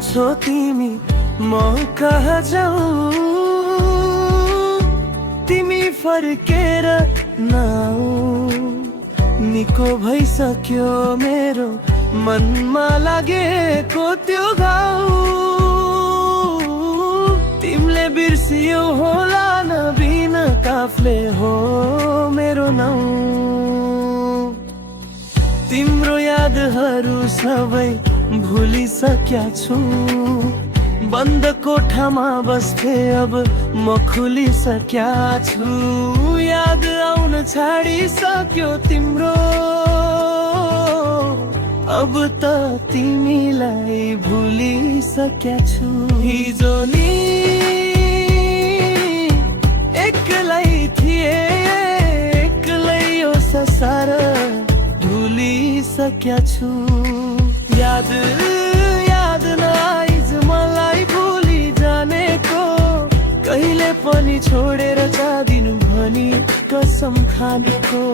भन्छौ तिमी म कहाँ जाऊ, तिमी फर्केर नआऊ। निको भइसक्यो मेरो मनमा लागेको त्यो घाउ, तिमीले बिर्सियो होला नबिन काफले हो मेरो नाउँ। तिम्रो यादहरू सबै भुलिसक्या छु, बन्द कोठामा बस्थे अब म खुलिसक्या छु। याद आउन छाडिसक्यो तिम्रो, अब त तिमीलाई भुलिसक्या छु। हिजो नि एक्लै थिए, एक्लै यो संसार भुलिसक्या छु। याद याद नआइज मलाई भुली जानेको, कहिले पनि छोडेर जादिनु भनी कसम खानेको।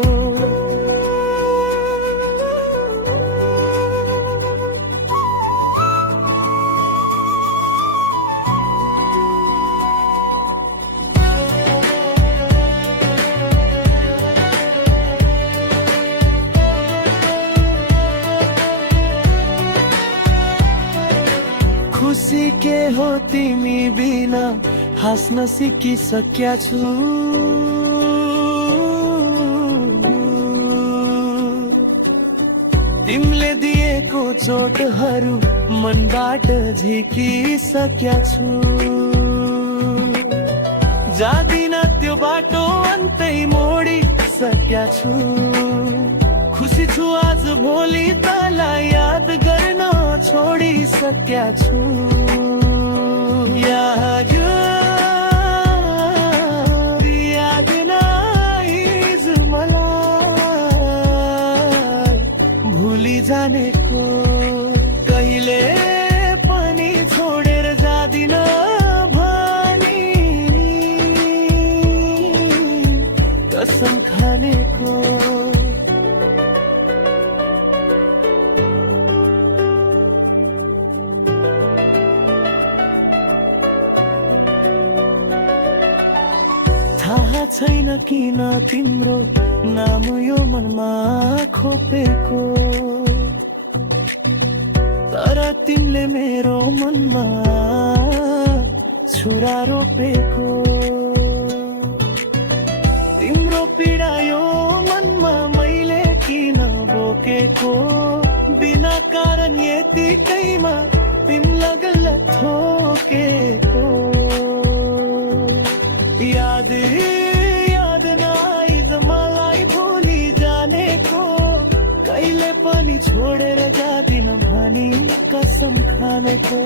खुसी के हो तिमी बिना हाँस्न सिकिसक्या छु। तिमीले दिएको चोटहरू मनबाट झिकिसक्या छु। जादिन त्यो बाटो अन्तै मोडिसक्या छु। खुसी छु आज भोलि तँलाई याद गर्न छोडिसक्या छु। याद याद नआइज मलाई भुली जानेको, कहिले पनि छोडेर जादिन भनी कसम खानेको। थाहा छैन किन तिम्रो नाम यो मनमा खोपेको, तर तिमीले मेरो मनमा छुरा रोपेको। तिम्रो पीडा यो मनमा मैले किन बोकेको, बिना कारण यतिकैमा तिमीलाई गलत ठोकेको। याद याद नआइज मलाई भुली जानेको, कहिले पनि छोडेर जादिन भनी कसम खानेको।